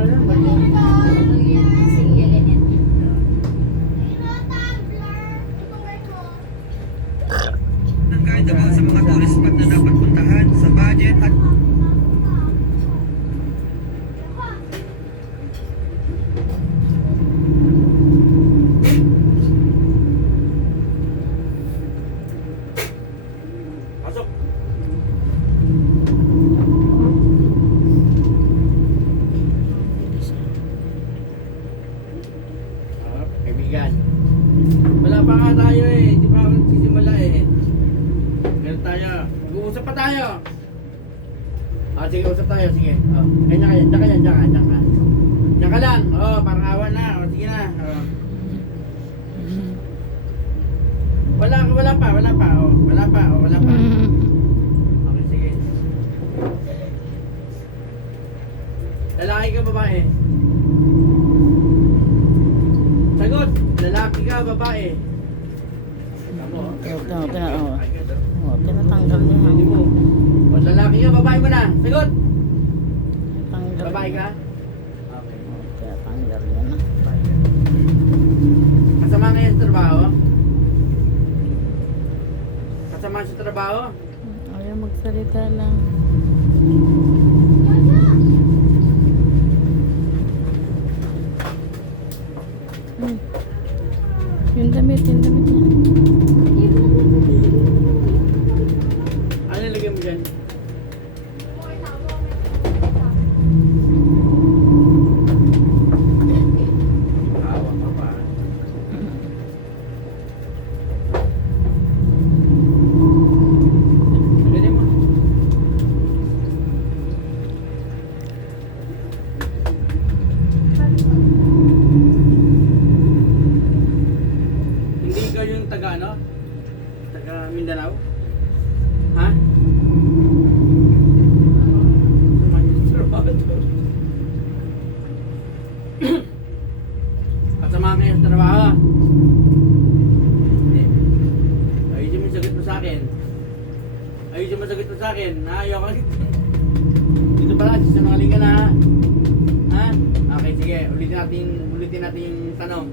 yan. Sige, ganyan. Ng kahit about sa mga tourist spot na dapat puntahan sa budget at Pasok. Kaibigan. Wala pa nga tayo eh. Hindi pa ako nagsisimula eh. Ganun tayo. Mag-uusap pa tayo. Sige, usap tayo. Sige. Kanya kaya. Diyan ka yan. Diyan ka. Diyan ka. Diyan ka lang. Parang awan na. Sige na. Wala pa. Wala pa. Wala pa. Wala pa. Okay, sige. Lalaki ka, babae? Sagot! Lalaki ka, babae? Tinatanggal niya. Hindi mo. O, lalaki ka, babae mo na. Sagot! Tinatanggal. Babae ka? Okay. Tinatanggal niya na. Babae ka. Kasama ngayon sa trabaho? Kasama sa trabaho? Ayaw magsalita lang. Yung damit niya. Ano nilagay mo dyan? Awa ka pa. Ganyan mo. Hindi ikaw yung taga ano? Taga Mindanao? Ha? Kasama kayo sa trabaho? Hindi. Ayusin mo yung sagot mo sa akin. Ayusin mo yung sagot mo sa akin. Ayaw ka. Dito pala, sisinungaling ka na ha? Ha? Okay, sige. Ulitin natin yung tanong.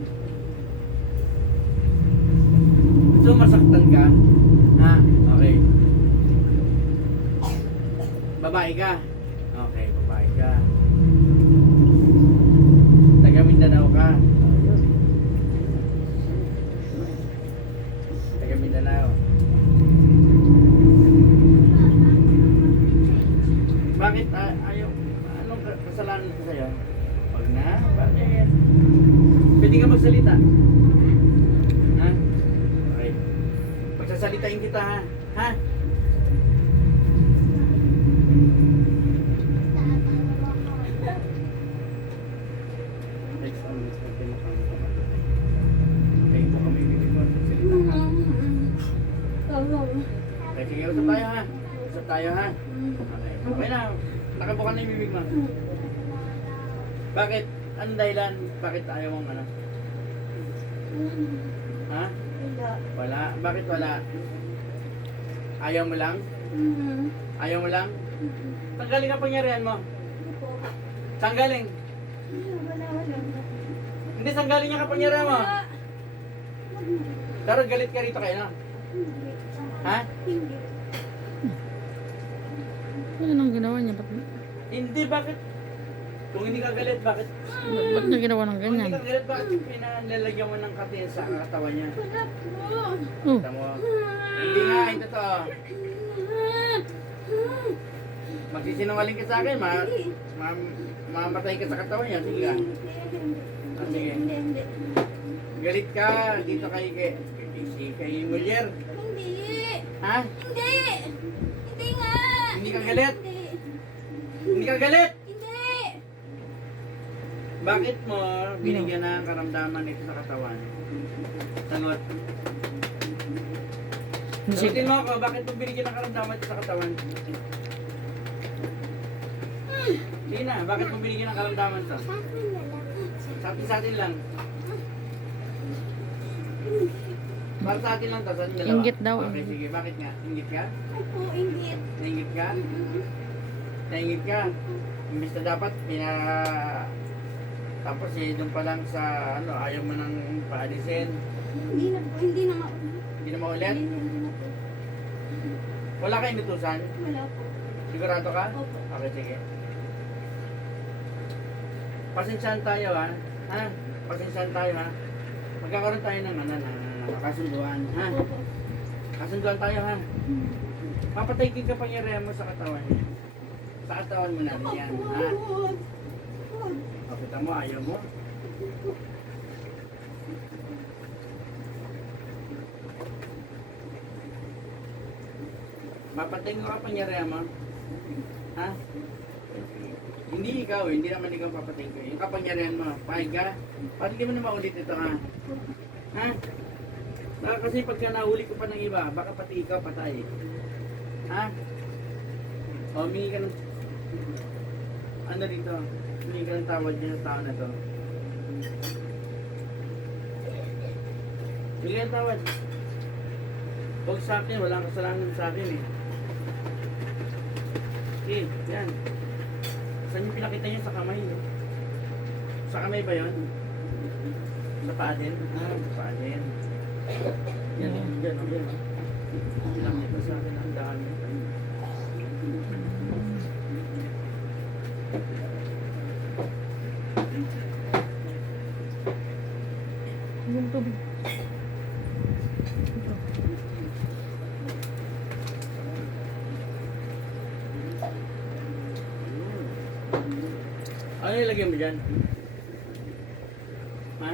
Gusto mo masaktan ka? Ha? Okay. Babae ka? Okay, babae ka. Taga Mindanao ka? Taga Mindanao. Bakit ayaw? Anong kasalanan ko sa'yo? Wag na? Bakit? Pwede ka magsalita? Ha? Okay. Pagsasalitain kita ha? Ha? Next on this natin okay, ito kami bibig mo. Salita ka. Okay, sige, usap tayo ha? Usap tayo ha? Okay, okay na. Nakabukan na yung bibig mo. Bakit? Anong dahilan? Bakit ayaw mong ano? Ha? Wala. Bakit wala? Ayaw mo lang? Ayaw mo lang? Saan galing ang pangyarihan mo? Saan galing? Hindi, saan galing yung kapangyarihan mo? Pero galit ka rito kayo, no? Ha? Ano nang ginawa niya? Hindi, bakit? Kung hindi ka galit, bakit? Ba't niya ginawa ng Kung ganyan? hindi ka galit, bakit pinalalagyan mo ng katin sa katawan niya? Oh, Kita mo? Hindi nga, ito to. Magsisinungaling ka sa akin, mamatay ka sa katawan niya. Sige ka. Sige. Galit ka dito kay Muller. Ha? Hindi nga. Hindi ka galit? Hindi ka galit? Bakit mo binigyan ng karamdaman ito sa katawan? Sagot. Sagutin mo ako, bakit mo binigyan ng karamdaman ito sa katawan? Hindi na, bakit mo binigyan ng karamdaman ito? Sa atin lang. Para sa atin lang to, sa atin dalawa. Inggit daw. Okay, sige, bakit nga? Inggit ka? Opo, inggit. Nainggit ka? Nainggit ka? Imbis na dapat, tapos doon pa lang sa, ayaw mo nang paalisin. Hindi na po, hindi na nga. Hindi na maulit? Hindi na po. Wala kayong inutusan? Wala po. Sigurado ka? Opo. Okay, sige. Pasensyahan tayo ha. Ha? Pasensyahan tayo ha. Magkakaroon tayo ng kasunduan ha. Opo. Kasunduan tayo ha. Papatay ka kapangyarihan mo sa katawan niya. Sa katawan mo natin yan ha. Kapita mo, ayaw mo. Papatay ko kapangyarihan mo. Ha? Hindi ikaw, hindi naman ikaw papatay ko. Yung kapangyarihan mo, pahig ka. Patigyan mo na maulit ito ha. Ha? Baka kasi pagka nahuli ko pa ng iba, baka pati ikaw patay. Ha? O, humingi ka ng... Ano dito? Humingi ka ng tawad dyan sa tao na to. Humingi ka ng tawad. Huwag sa akin, walang kasalanan sa akin eh. Okay, yan. Saan yung pinakita niyo sa kamay niyo? Sa kamay ba yun? Sa paa din? Sa paa din. Yan, yan, yan. Pinakita sa akin ang dami. Yung tubig. Ano ilagay mo dyan? Ha?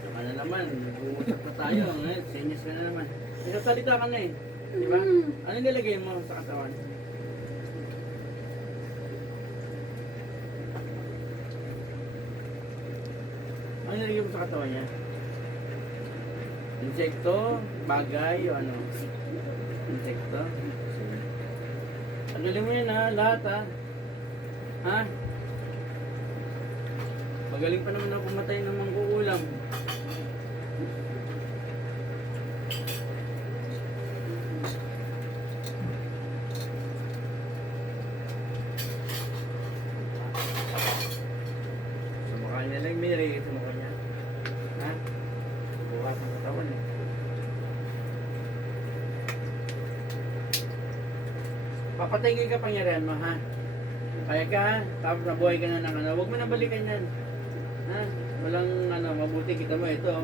Saka na naman, nag-uusap na tayo. Senyas ka na naman. Nagsasalita ka na eh. Di ba? Ano nilagay mo sa katawan? Ano nilagay mo sa katawan niya? Insekto? Bagay? O ano? Insekto? Tanggalin mo yun ha, lahat ha. Ha? Magaling pa naman ako pumatay ng mangkukulam. Sumukha niya lang, Mary. Sumukha niya. Ha? Bukas ang katawan eh. Papatay kayo kapangyarihan mo, ha? Kaya ka, ha? Tapos nabuhay ka na ng huwag mo na balikan yan. Ha? Walang mabuti kita mo. Ito,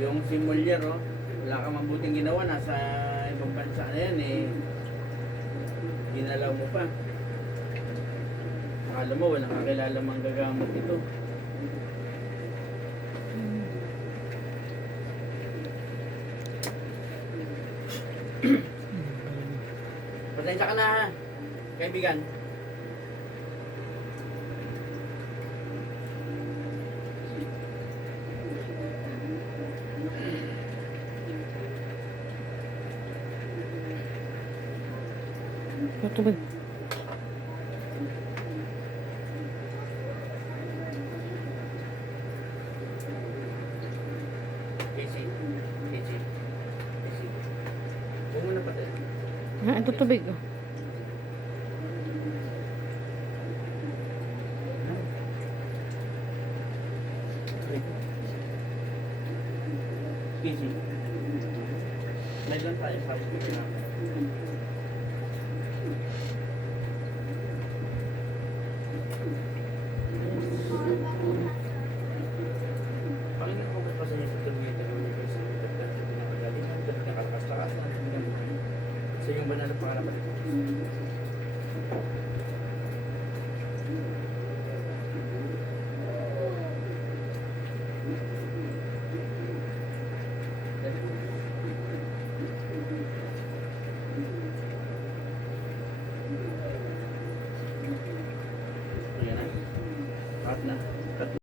yung si Molière, oh. Wala kang mabuting ginawa. Nasa ibang bansa na yan, eh. Ginalaw mo pa. Akala mo, walang kakilala mang gagamot ito. Pasensya ka na, ha? Kaibigan. Yung tubig. Casey. Huwag mo na patay. Ha, ito tubig. Oh. Casey. May lang tayo sa hospital na. Panginoon ko ba sa inyo sa tuloy na gawin ko sa mga pagkakita ng pinakagalingan, ganun na kalakas-lakas na ang tingnan mo sa iyong banal na pangarapat.